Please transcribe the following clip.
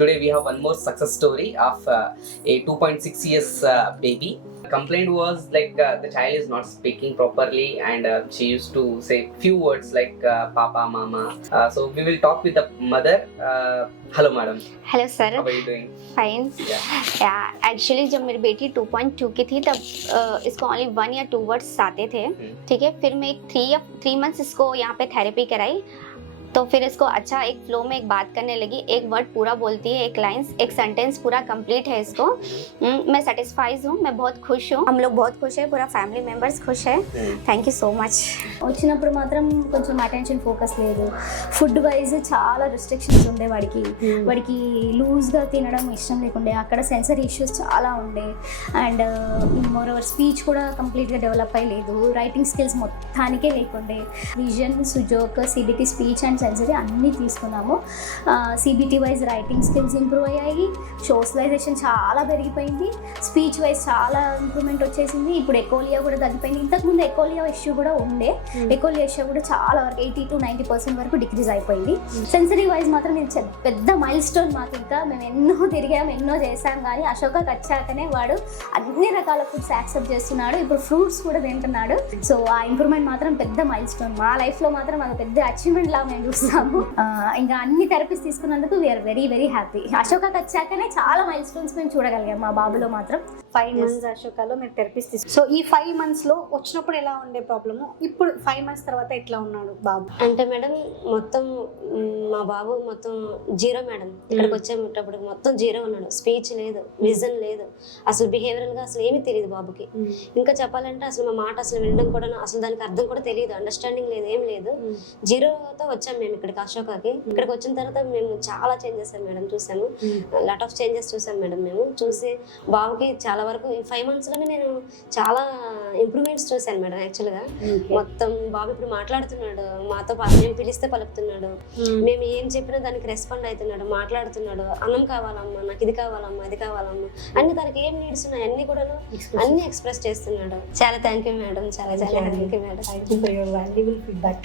Today we have one more success story of a 2.6 years baby. Complaint was like the child is not speaking properly and she used to say few words like papa, mama. So we will talk with the mother. Hello madam. Hello sir. How are you doing? Fine. Actually जब मेरी बेटी 2.2 की थी तब इसको only 1 या 2 words आते थे. ठीक है, फिर मैं एक 3 मंथ्स इसको यहाँ पे थेरेपी कराई तो फिर इसको अच्छा एक फ्लो में एक बात करने लगी. एक वर्ड पूरा बोलती है, एक लाइन्स, एक सेंटेंस पूरा कंप्लीट है इसको. मैं सेटिस्फाइज हूँ, मैं बहुत खुश हूँ, हम लोग बहुत खुश है, पूरा ఫ్యామిలీ మెంబర్స్ खुश है. Thank you so much. వచ్చినప్పుడు మాత్రం కొంచెం అటెన్షన్ ఫోకస్ లేదు. ఫుడ్ వైజ్ చాలా రిస్ట్రిక్షన్స్ ఉండే వాడికి లూజ్గా తినడం ఇష్టం లేకుండే. అక్కడ సెన్సరీ ఇష్యూస్ చాలా ఉండే అండ్ మోర్ ఓవర్ స్పీచ్ కూడా కంప్లీట్గా డెవలప్ అయ్యలేదు. రైటింగ్ స్కిల్స్ మొత్తానికే లేకుండే. Vision, Sujok, CBT speech and sensory అన్నీ తీసుకున్నాము. CBT wise writing skills improve అయ్యాయి, సోషలైజేషన్ చాలా పెరిగిపోయింది, స్పీచ్ వైజ్ చాలా ఇంప్రూవ్మెంట్ వచ్చేసింది. ఇప్పుడు ఎకోలియా కూడా తగ్గిపోయింది. ఇంతకుముందు ఎకోలియా ఇష్యూ కూడా ఉండే. ఎకోలియా ఇష్యూ కూడా చాలా వరకు 80 to 90% వరకు డిక్రీజ్ అయిపోయింది. సెన్సరీ వైజ్ మాత్రం ఇది పెద్ద మైల్ స్టోన్ మాకు. ఇంకా మేము ఎన్నో తిరిగాం, ఎన్నో చేసాం, కానీ అశోకకి వచ్చాకనే వాడు అన్ని రకాల ఫుడ్స్ యాక్సెప్ట్ చేస్తున్నాడు. ఇప్పుడు ఫ్రూట్స్ కూడా తింటున్నాడు. సో ఆ ఇంప్రూవ్మెంట్ మాత్రం పెద్ద మైల్ స్టోన్. మా లైఫ్లో మాత్రం అది పెద్ద అచీవ్మెంట్ లాగా మేము చూస్తాము. ఇంకా అన్ని థెరపీస్ తీసుకున్నందుకు వీఆర్ వెరీ వెరీ హ్యాపీ. అశోకకి వచ్చాకనే చాలా మైల్ స్టోన్స్ మేము చూడగలిగాం మా బాబులో మాత్రం. 5 months అశోకాలో మీరు థెరపీస్ తీసుకు. సో ఈ 5 monthsలో వచ్చినప్పుడు ఎలా ఉండే ప్రాబ్లము, ఇప్పుడు 5 months తర్వాత ఎట్లా ఉన్నాడు బాబు? అంటే మేడం మొత్తం మా బాబు మొత్తం జీరో మేడం. ఇక్కడికి వచ్చేటప్పుడు మొత్తం జీరో ఉన్నాడు. స్పీచ్ లేదు, విజన్ లేదు, అసలు బిహేవియరల్గా అసలు ఏమీ తెలియదు బాబుకి. ఇంకా చెప్పాలంటే అసలు మా మాట అసలు వినడం కూడా అసలు దానికి అర్థం కూడా తెలియదు, అండర్స్టాండింగ్ లేదు, ఏం లేదు. జీరోతో వచ్చాం మేము ఇక్కడికి అశోకాకి. ఇక్కడికి వచ్చిన తర్వాత మేము చాలా చేంజెస్ మేడం చూసాము. లాట్ ఆఫ్ చేంజెస్ చూసాం మేడం. మేము చూసి బాబుకి చాలా వరకు ఈ 5 monthsలోనే నేను చాలా ఇంప్రూవ్మెంట్స్ చూశాను మేడం. యాక్చువల్గా మొత్తం బాబు ఇప్పుడు మాట్లాడుతున్నాడు, మాతో మేము పిలిస్తే పలుకుతున్నాడు, మేము ఏం చెప్పినా దానికి రెస్పాండ్ అవుతున్నాడు, మాట్లాడుతున్నాడు. అన్నం కావాలమ్మా, నాకు ఇది కావాలమ్మా, అది కావాలమ్మా, అన్ని తనకి ఏం నీడ్స్ ఉన్నాయి అన్ని కూడా అన్ని ఎక్స్ప్రెస్ చేస్తున్నాడు. చాలా థ్యాంక్ యూ మేడం, చాలా చాలా thank you madam. Thank you for your valuable feedback.